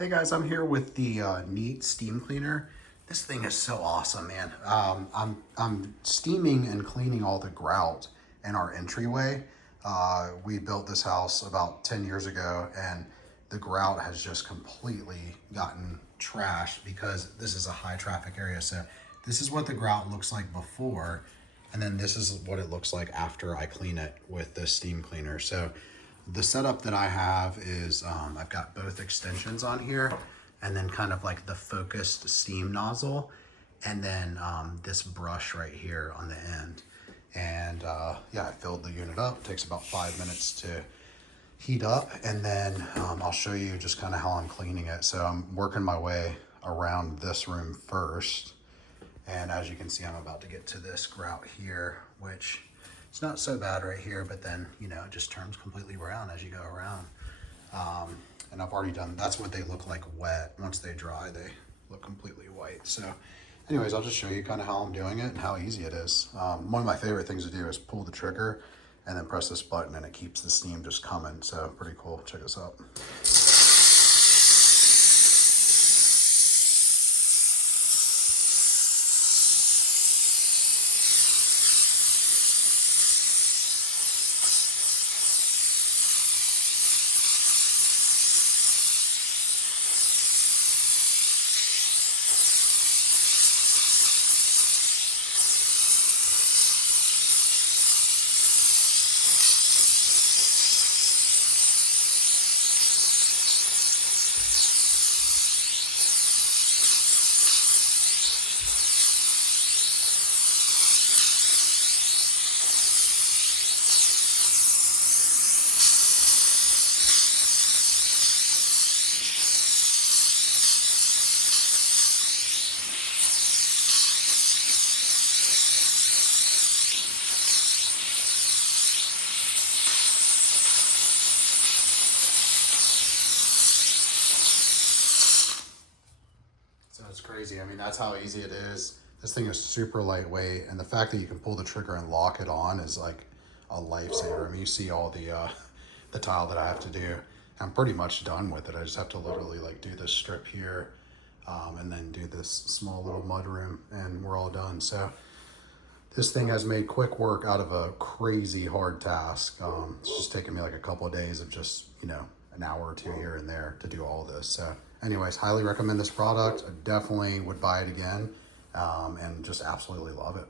Hey guys, I'm here with the Neat steam cleaner. This thing is so awesome, man. I'm steaming and cleaning all the grout in our entryway. We built this house about 10 years ago, and the grout has just completely gotten trashed because this is a high traffic area. So this is what the grout looks like before, and then this is what it looks like after I clean it with the steam cleaner. So the setup that I have is I've got both extensions on here, and then kind of like the focused steam nozzle, and then this brush right here on the end. And yeah, I filled the unit up. It takes about 5 minutes to heat up, and then I'll show you just kind of how I'm cleaning it. So I'm working my way around this room first, and as you can see, I'm about to get to this grout here, which it's not so bad right here, but then, you know, it just turns completely brown as you go around. And I've already done, that's what they look like wet. Once they dry, they look completely white. So anyways, I'll just show you kind of how I'm doing it and how easy it is. One of my favorite things to do is pull the trigger and then press this button, and it keeps the steam just coming. So pretty cool. Check this out. So it's crazy. I mean, that's how easy it is. This thing is super lightweight, and the fact that you can pull the trigger and lock it on is like a lifesaver. I mean, you see all the tile that I have to do. I'm pretty much done with it. I just have to literally like do this strip here, and then do this small little mud room, and we're all done. So this thing has made quick work out of a crazy hard task. It's just taken me like a couple of days of just, you know, an hour or two here and there to do all this. So anyways, highly recommend this product. I definitely would buy it again, and just absolutely love it.